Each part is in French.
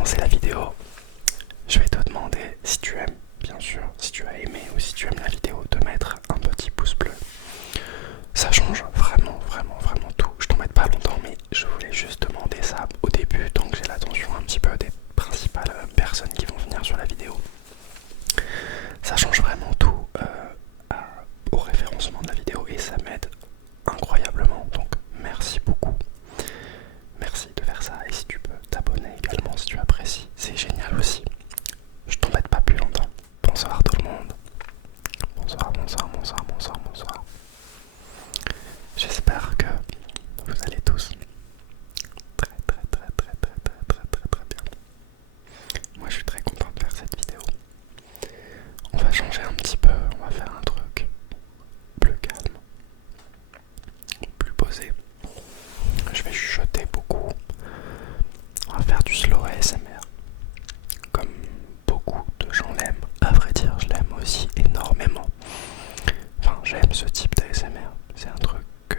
commencer la vidéo, je vais te demander si tu aimes, bien sûr, si tu as aimé ou si tu aimes la vidéo, de mettre un petit pouce bleu. Ça change vraiment, vraiment, vraiment tout. Je t'embête pas longtemps, mais je voulais juste demander ça au début, tant que j'ai l'attention un petit peu des principales personnes qui vont venir sur la vidéo. Ça change vraiment tout au référencement de la vidéo et ça m'aide incroyablement. Donc merci beaucoup. Merci de faire ça et si tu peux t'abonner également si tu apprécies, c'est génial aussi. Je t'embête pas plus longtemps. Bonsoir tout le monde. Bonsoir, bonsoir, bonsoir, bonsoir, bonsoir. J'espère que vous allez tous très très très très très très très très très bien. Moi je suis très content de faire cette vidéo. On va changer un petit peu, on va faire un truc plus calme, plus posé. Je vais chuchoter beaucoup. On va faire du slow ASMR. Comme beaucoup de gens l'aiment. À vrai dire, je l'aime aussi énormément. Enfin, j'aime ce type d'ASMR. C'est un truc que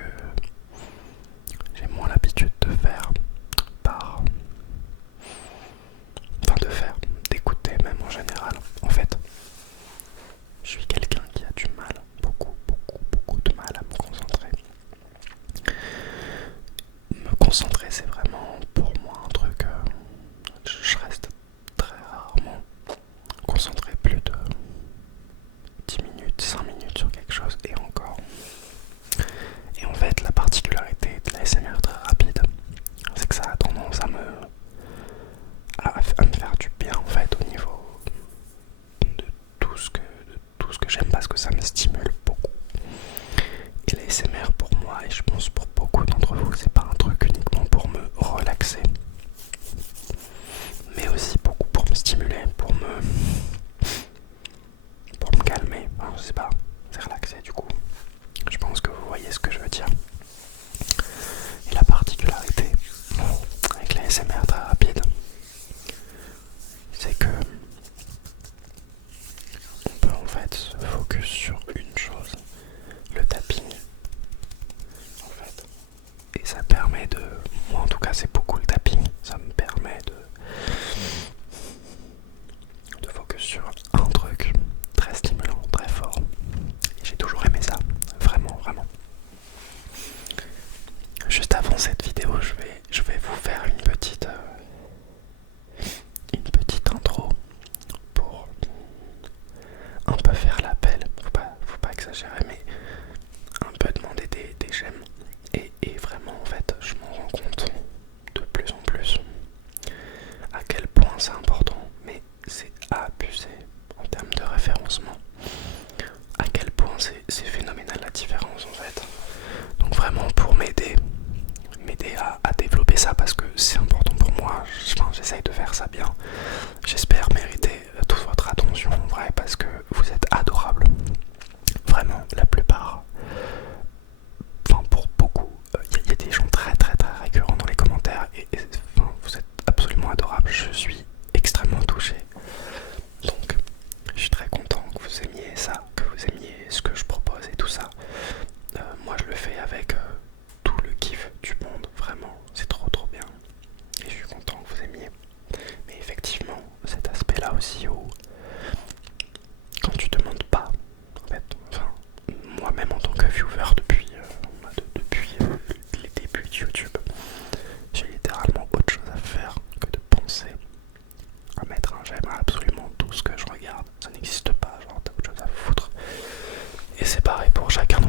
j'ai moins l'habitude de faire d'écouter même en général. En fait, je suis quelqu'un qui a du mal, beaucoup, beaucoup, beaucoup de mal à me concentrer. Me concentrer, c'est vraiment pour moi un truc. Je reste très rarement concentré plus de 10 minutes, 5 minutes sur quelque chose et encore. Et en fait, la particularité de la SMR très rapide, c'est que ça a tendance à me faire du bien en fait au niveau de tout ce que j'aime parce que ça me stimule beaucoup. Et la SMR pour moi, et je pense pour beaucoup d'entre vous, c'est pas un truc uniquement pour me relaxer, mais aussi beaucoup pour me stimuler, pour me calmer. Enfin, je sais pas, c'est relaxé du coup. Je pense que vous voyez ce que je veux dire. Et la particularité avec la SMR très rapide, c'est que on peut en fait se focus sur une chose, le tapping en fait. Et ça permet de, moi en tout cas c'est beaucoup le tapping, ça me permet de focus sur un truc très stimulant, très fort. Et j'ai toujours aimé ça, vraiment, vraiment. Juste avant cette vidéo, je vais vous faire une petite intro pour un peu faire l'appel. Faut pas exagérer, mais un peu demander des j'aime. Et vraiment, en fait, je m'en rends compte de plus en plus à quel point c'est important, mais c'est abusé en termes de référencement. À quel point c'est phénoménal la différence en fait. Donc vraiment pour m'aider à développer ça parce que c'est important pour moi, j'essaye de faire ça bien. J'espère mériter toute votre attention en vrai parce que vous êtes adorables. Vraiment, la plupart, enfin pour beaucoup, il y a des gens très très très récurrents dans les commentaires et enfin, vous êtes absolument adorables. Je suis extrêmement touché. Donc je suis très content que vous aimiez ça, que vous aimiez ce que je propose et tout ça. Moi je le fais avec tout le kiff du monde, vraiment, c'est trop trop bien. Et je suis content que vous aimiez. Mais effectivement, cet aspect-là aussi où quand tu demandes pas, en fait, enfin, moi-même en tant que viewer depuis les débuts de YouTube, j'ai littéralement autre chose à faire que de penser à mettre un j'aime à absolument tout ce que je regarde. Ça n'existe pas, genre t'as autre chose à foutre. Et c'est pareil pour chacun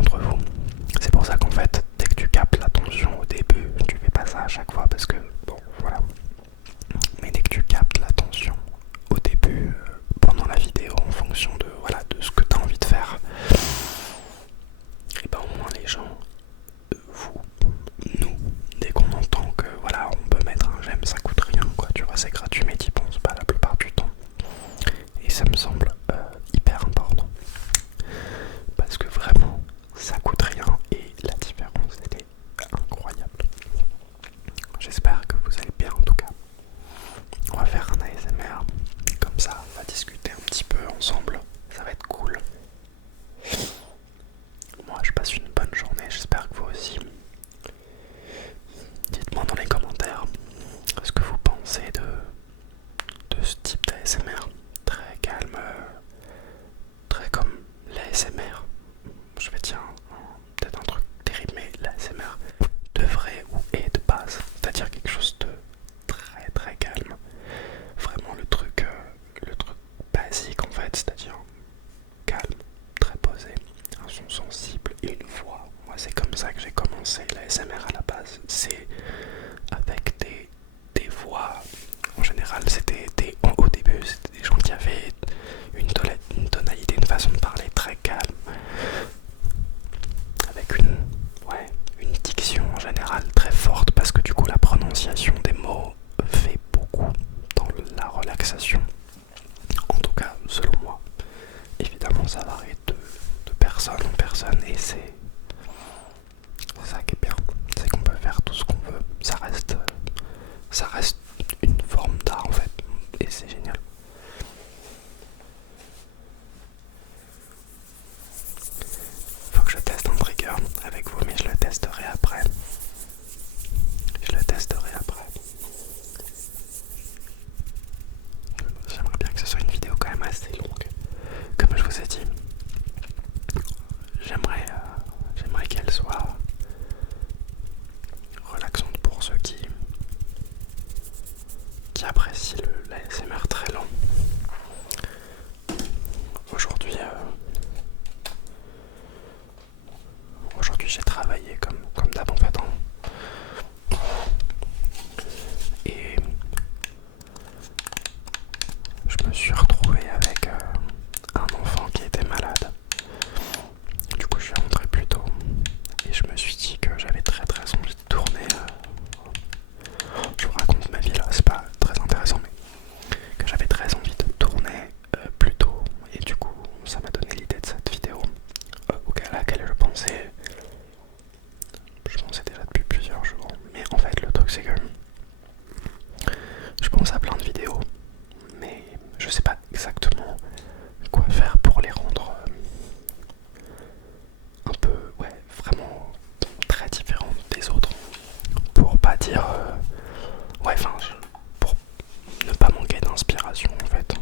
général, au début, c'était des gens qui avaient une tonalité, une façon de parler très calme, avec une diction en général très forte, parce que du coup la prononciation des mots fait beaucoup dans la relaxation. En tout cas, selon moi. Évidemment, ça varie de personne en personne, et c'est ça qui est bien, c'est qu'on peut faire tout ce qu'on veut. Ça reste une forme d'art en fait, et c'est génial. Faut que je teste un trigger avec vous, mais je le testerai après. J'aimerais bien que ce soit une vidéo quand même assez longue. Comme je vous ai dit, j'aimerais qu'elle soit relaxante pour ceux qui apprécient l'ASMR très lent. Aujourd'hui j'ai travaillé comme d'hab en fait. Et je me suis retrouvé avec un enfant qui était malade. Du coup je suis rentré plus tôt. Et je me suis dit que j'avais très envie de tourner. Je vous raconte ma vie là, c'est pas très intéressant, mais que j'avais très envie de tourner plus tôt. Et du coup ça m'a donné l'idée de cette vidéo à laquelle je pensais déjà depuis plusieurs jours. Mais en fait le truc c'est que je pense à plein de vidéos, mais je sais pas exactement quoi faire pour les rendre un peu, vraiment très différentes des autres. Pour pas dire, pour ne pas manquer d'inspiration en fait.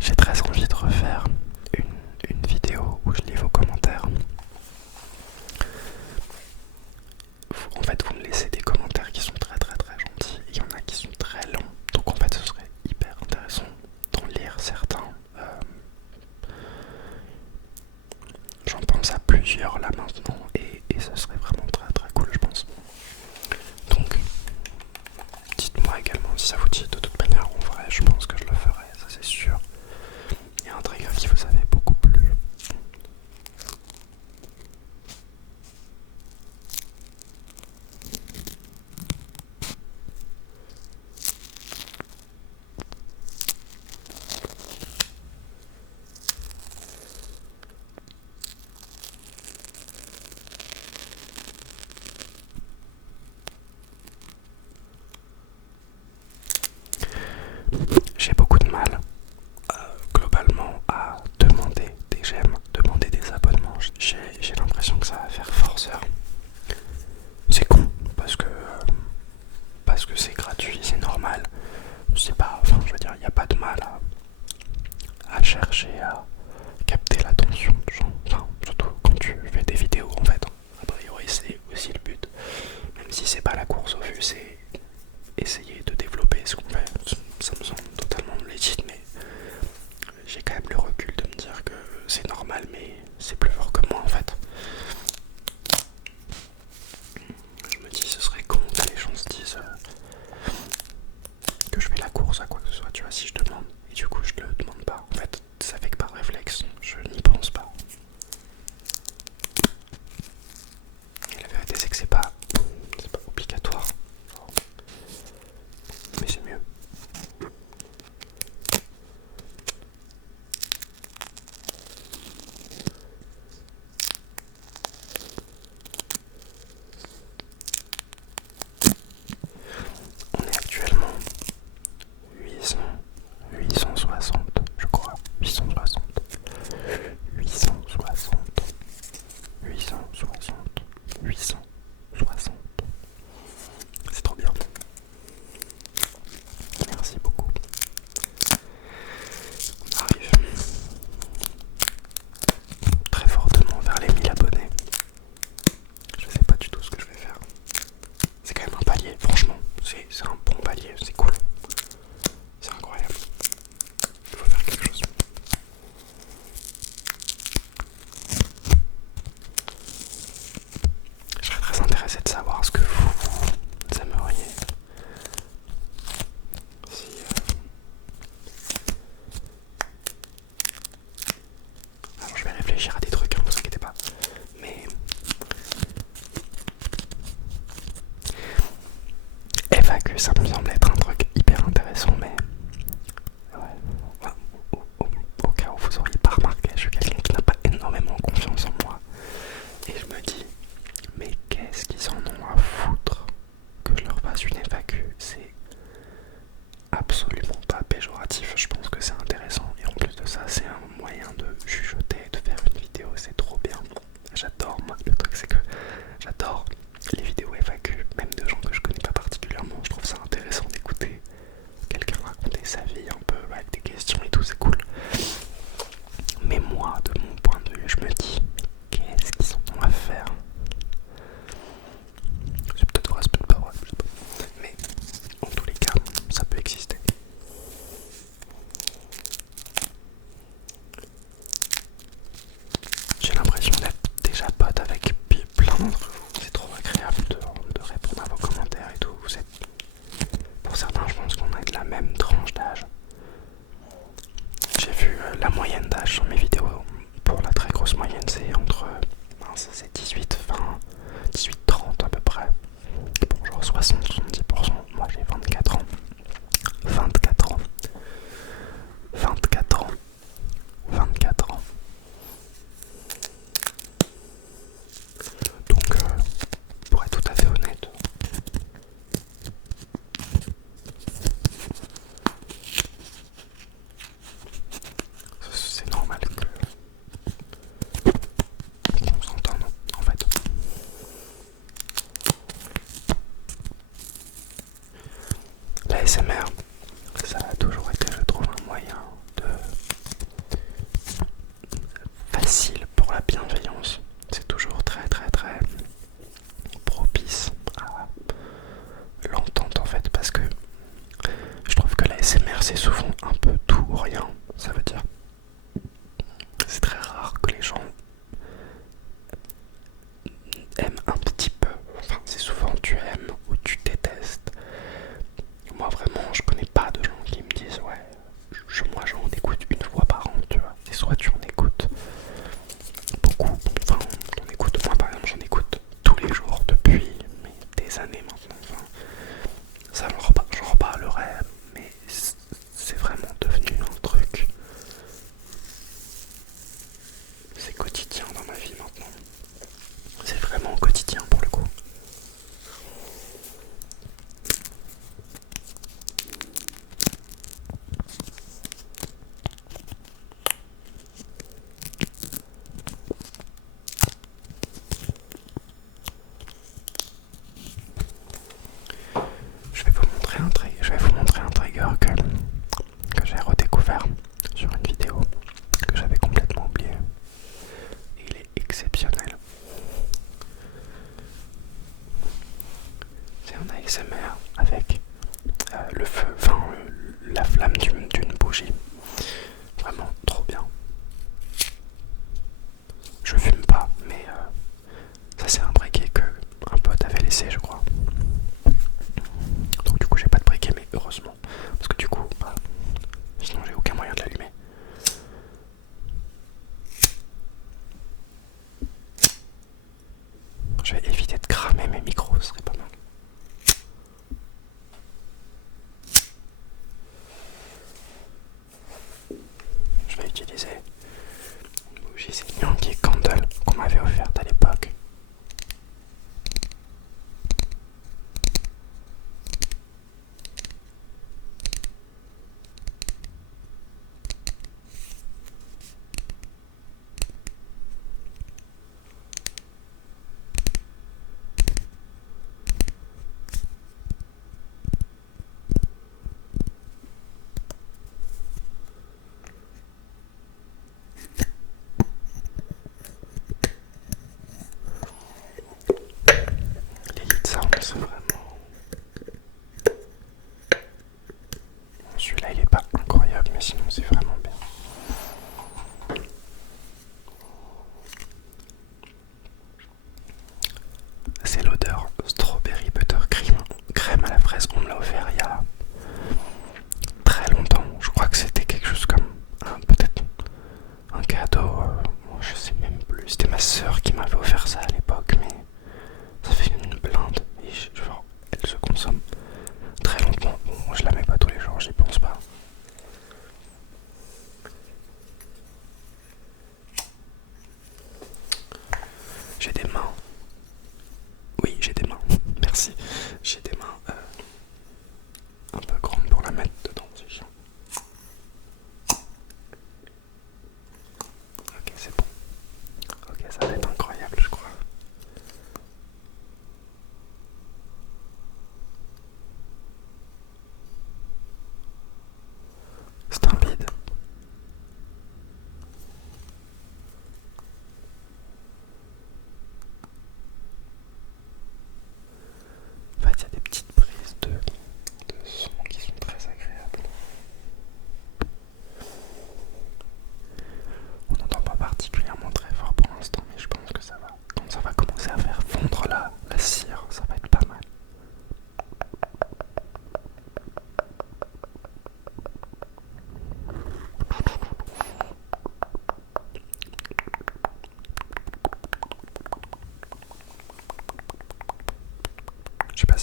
J'ai très envie de refaire une vidéo où je lis vos commentaires. En fait, vous me laissez des commentaires qui sont très gentils. Il y en a qui sont très longs. Donc en fait, ce serait hyper intéressant d'en lire certains. J'en pense à plusieurs là maintenant. Et ce serait vraiment très cool, je pense. Donc, dites-moi également si ça vous dit. De toute manière, en vrai, je pense que je le ferai, ça c'est sûr. Il y a un trigger qui vous avait beaucoup plu. J'ai beaucoup de mal globalement à demander des j'aime, demander des abonnements. J'ai l'impression que ça va faire forceur. C'est con parce que c'est gratuit, c'est normal. C'est pas, enfin je veux dire, il n'y a pas de mal à chercher à capter l'attention des gens. Enfin, surtout quand tu fais des vidéos en fait. A priori c'est aussi le but. Même si c'est pas la course au vu, c'est essayer de développer ce qu'on fait. Ça me semble totalement légitime, mais j'ai quand même le recul de me dire que c'est normal, mais c'est plus fort que moi en fait. Je me dis ce serait con que les gens se disent que je fais la course à quoi que ce soit, tu vois, si je demande. Et du coup je le demande pas. En fait, ça fait que par réflexe, je n'y pense pas. Et la vérité c'est que c'est pas obligatoire. FAQ, ça me semble être un truc hyper intéressant, mais ouais, au cas où vous auriez pas remarqué, je suis quelqu'un qui n'a pas énormément confiance en moi. Et je me dis, mais qu'est-ce qu'ils en ont à foutre que je leur fasse une FAQ? C'est absolument pas péjoratif, je pense que c'est intéressant. Et en plus de ça, c'est un moyen de chuchoter, de faire une vidéo, c'est trop bien. J'adore, moi, le truc c'est que j'adore les vidéos FAQ, même de gens que je connais pas particulièrement. Je trouve ça intéressant d'écouter quelqu'un raconter sa vie un peu avec des questions et tout, c'est cool. Mais moi, de mon point de vue, je me dis, qu'est-ce qu'ils en ont à faire? C'est peut-être vrai, c'est peut-être pas vrai, je sais pas. Mais en tous les cas, ça peut exister. J'ai l'impression d'être déjà pote avec plein d'entre vous. C'est trop agréable de répondre à vos commentaires et tout. Vous êtes... Pour certains, je pense qu'on a de la même tranche d'âge. J'ai vu la moyenne d'âge sur mes vidéos. Pour la très grosse moyenne, c'est entre... c'est 18, 20, 18, 30 à peu près. Bon, genre 60-70%. Moi, j'ai 24 ans. 24 ans. 24 ans. 24 ans. Donc, pour être tout à fait honnête, c'est normal qu'on s'entende, en fait. La SMR, ça a toujours été, je trouve, un moyen facile pour la bienveillance. C'est toujours très très très propice à l'entente en fait, parce que je trouve que la SMR c'est souvent un peu tout ou rien. Ça veut dire c'est très rare que les gens aiment un petit peu. Enfin, c'est souvent tu aimes ou tu détestes. Moi vraiment, je connais pas de gens qui me disent ouais, moi j'en écoute une fois par an, tu vois. Et soit tu en écoutes beaucoup, enfin j'en écoute, moi par exemple j'en écoute tous les jours depuis des années maintenant. Enfin, ça j'en reparlerai, mais c'est vraiment devenu un truc. C'est quotidien dans ma vie maintenant. C'est vraiment quotidien pour le coup. Je vais vous montrer un trigger que j'ai redécouvert sur une vidéo que j'avais complètement oublié. Et il est exceptionnel. C'est un ASMR avec le feu, enfin la flamme d'une bougie. Vraiment trop bien. Je fume pas, mais ça c'est un briquet que un pote avait laissé, je crois. Donc du coup j'ai pas de briquet, mais heureusement, parce que du coup sinon j'ai aucun moyen de l'allumer. Je vais éviter de cramer mes micros, ce serait pas mal. Je vais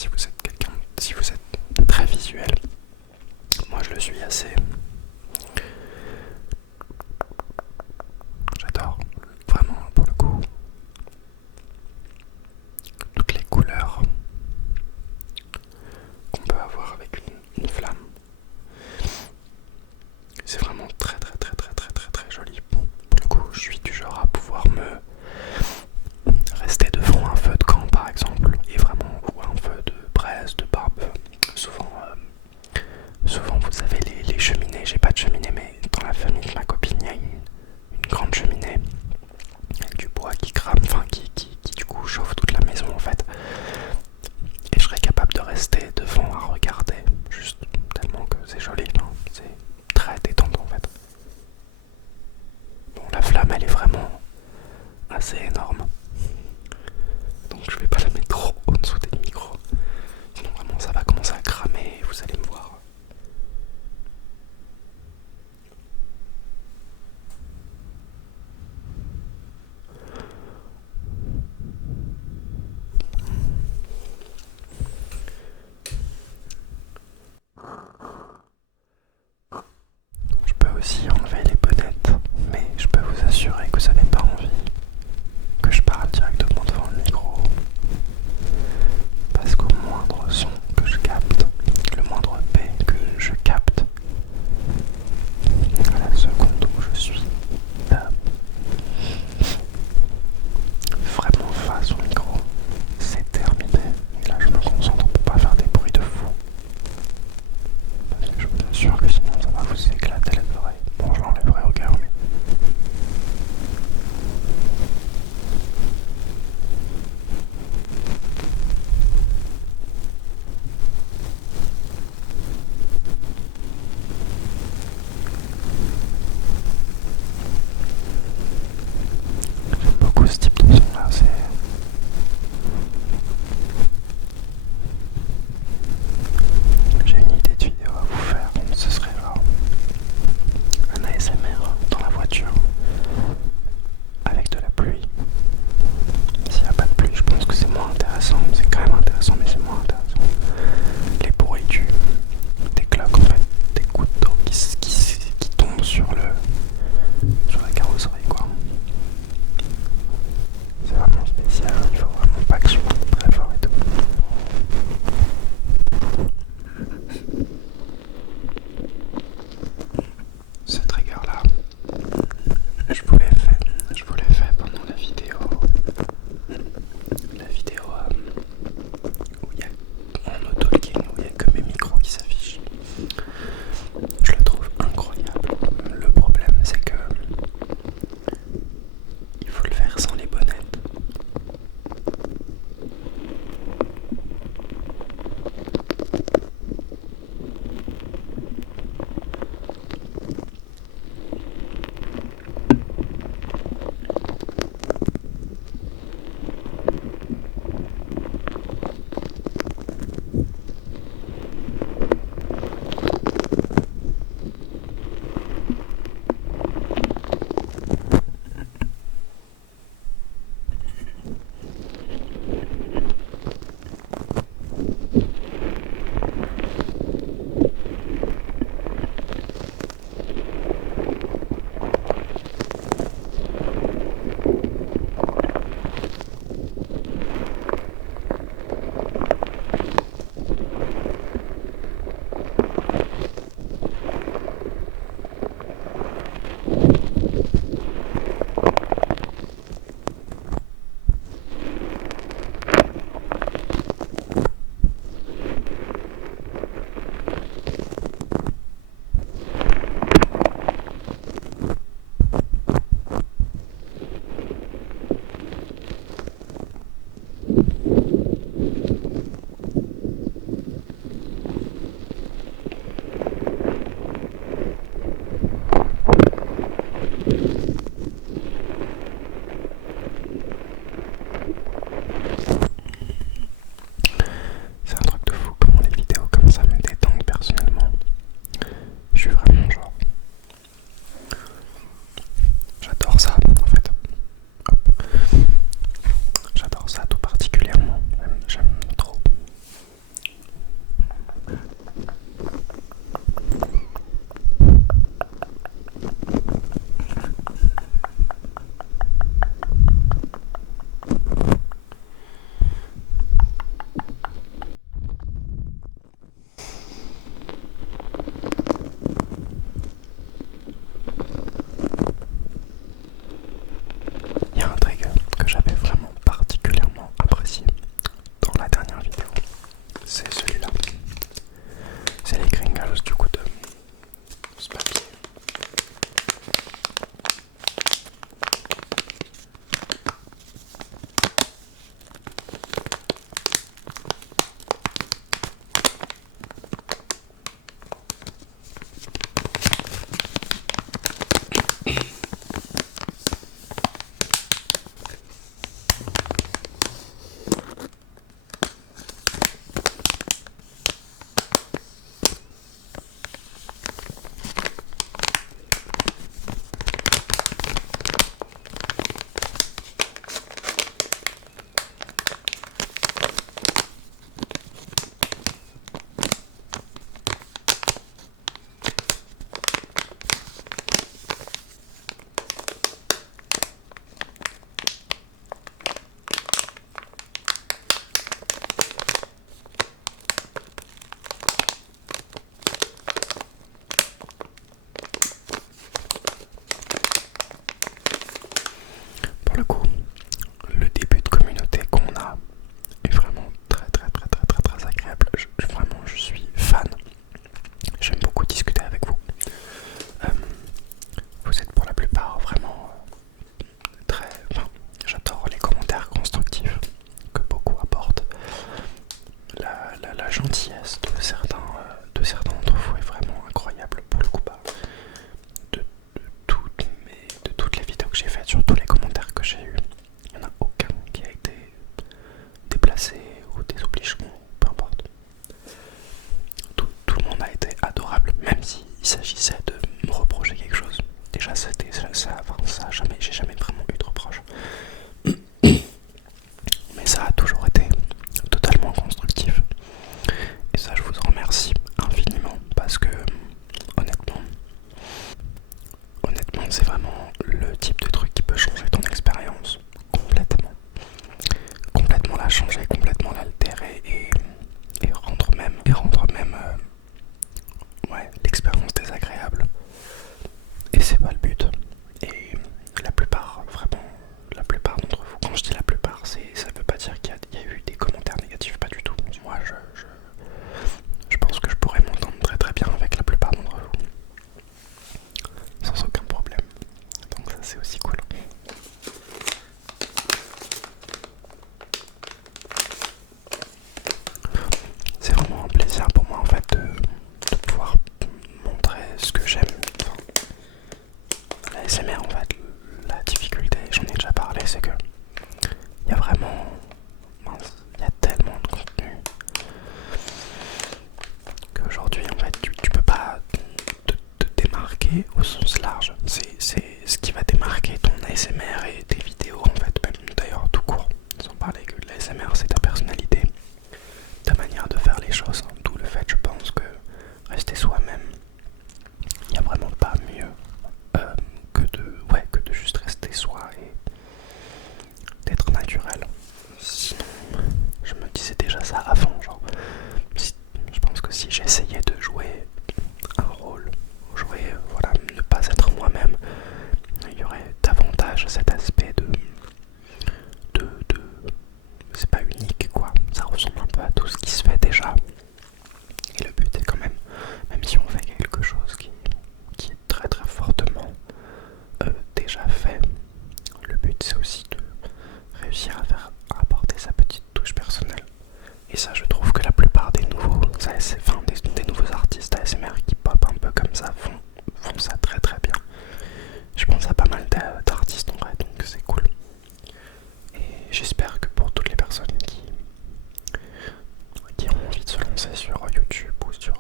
si vous êtes quelqu'un, si vous êtes très visuel. Moi je le suis assez. J'adore, vraiment pour le coup, toutes les couleurs qu'on peut avoir avec une flamme. C'est vraiment très très très très très très très joli. Pour le coup, je suis du genre à pouvoir me rester devant un feu de camp par exemple, et vraiment, ou un feu de braise, c'est celui-là. C'est les Gringles du coup de ce papier. Pour le coup, le début de communauté qu'on a est vraiment très agréable. Vraiment, je suis fan. J'aime beaucoup discuter avec vous. Euh, Vous êtes pour la plupart vraiment très... Enfin, j'adore les commentaires constructifs que beaucoup apportent. La gentillesse de certains d'entre vous est vraiment incroyable. Pour le coup, de toutes les vidéos que j'ai faites, sur tous les commentaires que j'ai eus, il n'y en a aucun qui a été déplacé ou désobligeant, peu importe. Tout le monde a été adorable, même s'il s'agissait de me reprocher quelque chose. Déjà, j'ai jamais vraiment eu de reproche. Mais ça a toujours été totalement constructif. Et ça, je vous en remercie infiniment parce que, honnêtement, c'est vraiment le type de truc qui peut changer ton expérience complètement. Complètement la changer, complètement l'altérer et rendre même l'expérience désagréable. Et c'est pas le but. Et la plupart d'entre vous, quand je dis la plupart, ça veut pas dire qu'il y a eu des commentaires négatifs, pas du tout. Moi, je pense que je pourrais m'entendre très bien avec la plupart d'entre vous, sans aucun problème. Donc ça, c'est aussi cool. C'est vraiment un plaisir pour moi en fait de pouvoir montrer ce que j'aime. Enfin, la SMR en fait, la difficulté, j'en ai déjà parlé, c'est que il y a vraiment... il y a tellement de contenu qu'aujourd'hui en fait tu peux pas te démarquer au sens large. C'est ce qui va démarquer ton ASMR et tes vidéos en fait, même d'ailleurs tout court. Sans parler que l'ASMR c'est ta personnalité, ta manière de faire les choses. D'où le fait, je pense, que rester soi-même, il n'y a vraiment pas mieux que de juste rester soi et d'être naturel. Sinon, je me disais déjà ça avant, genre, je pense que si j'essayais de jouer un rôle, voilà, ne pas être moi-même, il y aurait davantage cet aspect de c'est pas unique quoi, ça ressemble un peu à tout ce qui se fait déjà. Et le but est quand même si on fait quelque chose qui est très fortement déjà fait, le but c'est aussi de réussir à apporter sa petite touche personnelle. Et ça, je trouve que la plupart des nouveaux artistes ASMR qui pop un peu comme ça font ça très bien. Je pense à pas mal d'artistes en vrai, donc c'est cool. Et j'espère que pour toutes les personnes qui ont envie de se lancer sur YouTube ou sur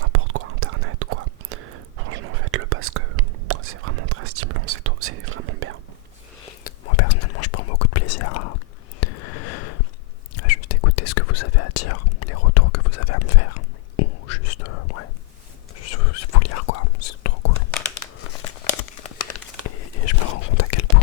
n'importe quoi, internet ou quoi, franchement faites-le parce que c'est vraiment très stimulant, c'est vraiment bien. Moi personnellement je prends beaucoup de plaisir à juste écouter ce que vous avez à dire, les retours que vous avez à me faire, ou juste juste vous lire quoi, c'est trop cool. Et je me rends compte à quel point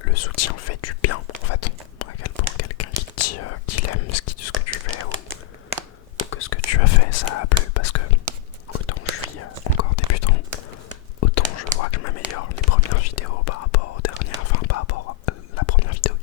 le soutien fait du bien en fait, à quel point quelqu'un qui te dit qu'il aime ce que tu fais ou que ce que tu as fait ça a plu, parce que autant je suis encore débutant, autant je vois que je m'améliore. Les premières vidéos par rapport aux dernières, enfin par rapport à la première vidéo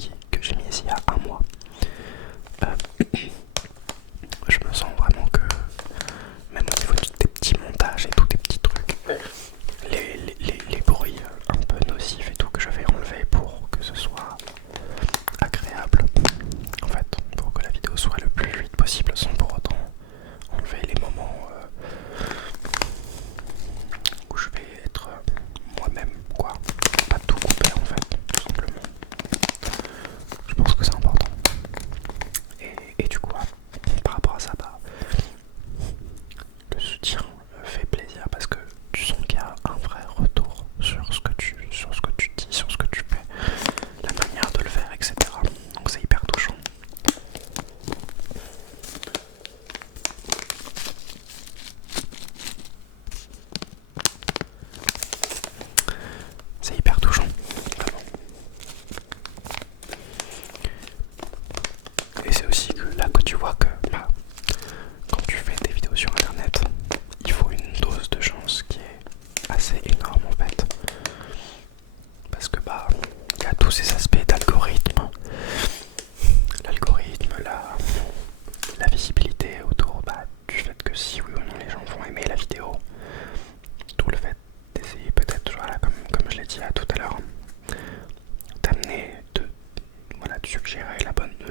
suggérer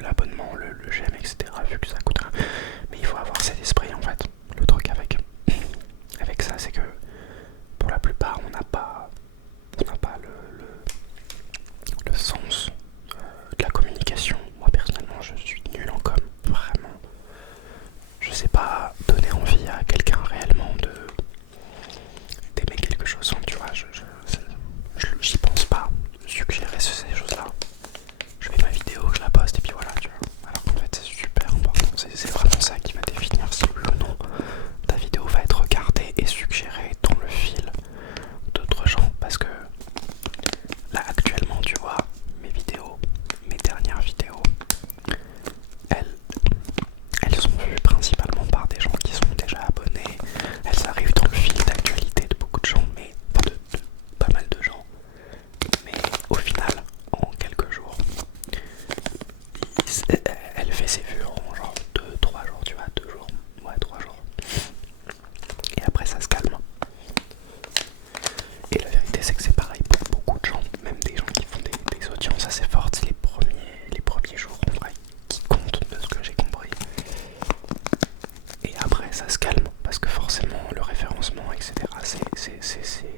l'abonnement, le j'aime, etc. vu que ça coûte rien. Mais il faut avoir cet esprit en fait. Le truc avec ça, c'est que pour la plupart, on n'a pas le sens de la communication. Moi personnellement, je suis nul en com, vraiment. Je sais pas donner envie à quelqu'un réellement d'aimer quelque chose, tu vois. J'y pense pas. Suggérer ces choses-là. Je fais ma vidéo, je la poste et puis voilà, tu vois. Alors qu'en fait, c'est super important. C'est vraiment ça qui va définir si oui ou non ta vidéo va être regardée et suggérée dans le fil d'autres gens. Parce que là, actuellement, tu vois, mes dernières vidéos, elles sont vues principalement par des gens qui sont déjà abonnés. Elles arrivent dans le fil d'actualité de beaucoup de gens, mais enfin de pas mal de gens. Mais au final, en quelques jours, elle fait ses vues en genre 2-3 jours, tu vois, 2 jours, ouais 3 jours. Et après ça se calme. Et la vérité c'est que c'est pareil pour beaucoup de gens, même des gens qui font des audiences assez fortes, c'est les premiers jours en vrai qui comptent de ce que j'ai compris. Et après ça se calme, parce que forcément le référencement, etc.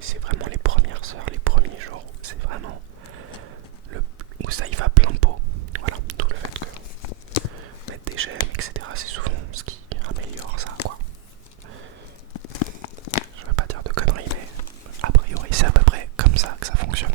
c'est vraiment les premières heures, les premiers jours, c'est vraiment où ça y va plein pot. Voilà, tout le fait que mettre des j'aime, etc. c'est souvent ce qui améliore ça, quoi. Je veux pas dire de conneries, mais a priori c'est à peu près comme ça que ça fonctionne.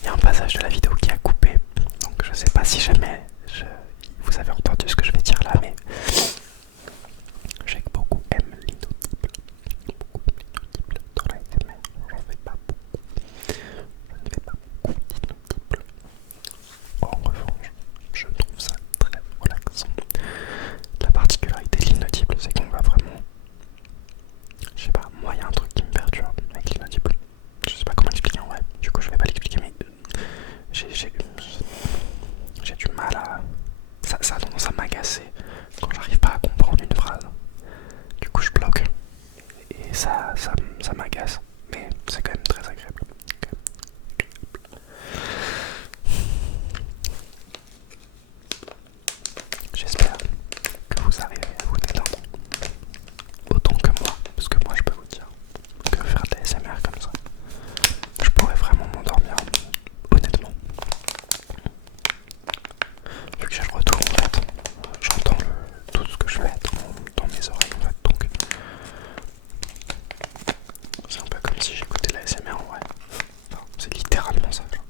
Il y a un passage de la vidéo qui a coupé, donc je sais pas si jamais vous avez entendu ce que je vais dire là, mais je sais que beaucoup aiment l'inaudible. Beaucoup aiment l'inaudible dans la SMR, j'en fais pas beaucoup. Je ne fais pas beaucoup d'inaudible. En revanche, je trouve ça très relaxant. La particularité de l'inaudible, c'est qu'on va vraiment... Je sais pas, moi il y a un truc qui me perturbe avec l'inaudible. Je sais pas comment expliquer en vrai, du coup je vais pas l'expliquer, mais j'ai du mal à... Ça a tendance à m'agacer quand j'arrive pas à comprendre une phrase. Du coup je bloque et ça m'agace, mais c'est quand même très agréable. J'espère que vous arrivez à vous détendre autant que moi, parce que moi je peux vous dire que faire des ASMR comme ça, je pourrais vraiment m'endormir, honnêtement. Vu que j'ai le retour en fait, j'entends tout ce que je fais dans mes oreilles en fait, donc c'est un peu comme si j'écoutais la ASMR en vrai. Enfin, c'est littéralement ça, genre.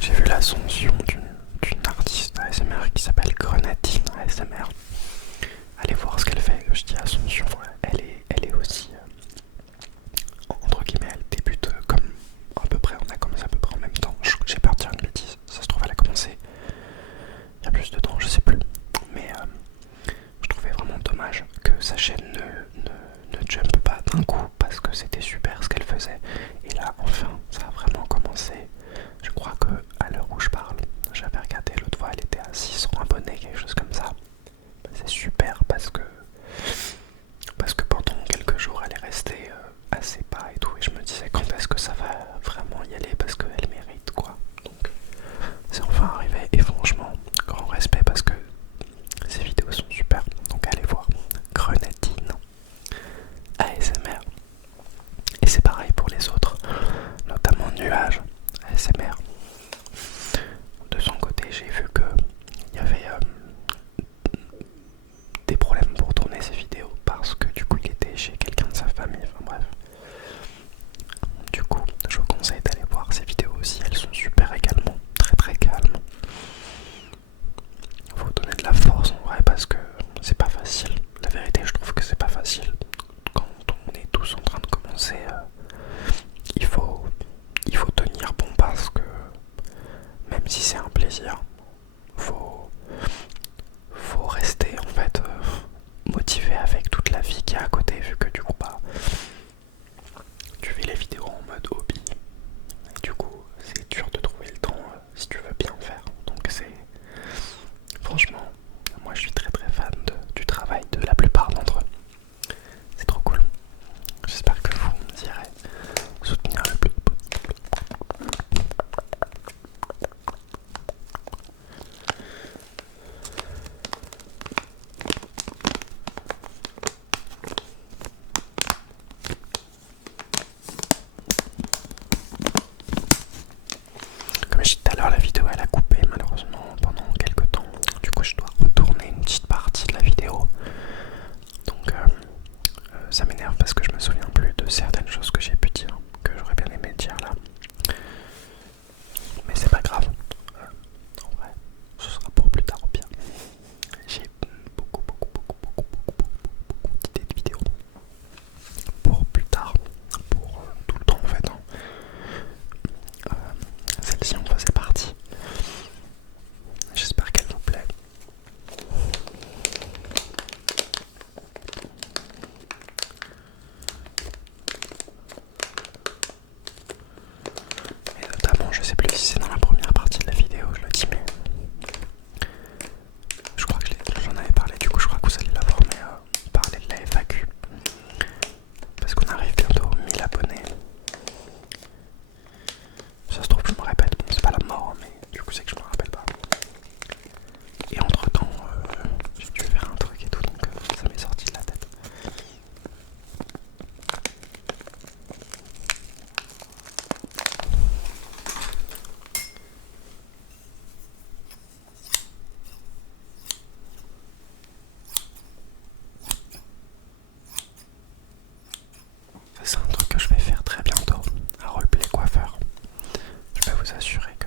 J'ai vu l'ascension d'une artiste ASMR qui s'appelle Grenadine ASMR. Allez voir ce qu'elle fait. Je dis Ascension, elle est aussi entre guillemets, elle débute comme à peu près, on a commencé à peu près en même temps. assurer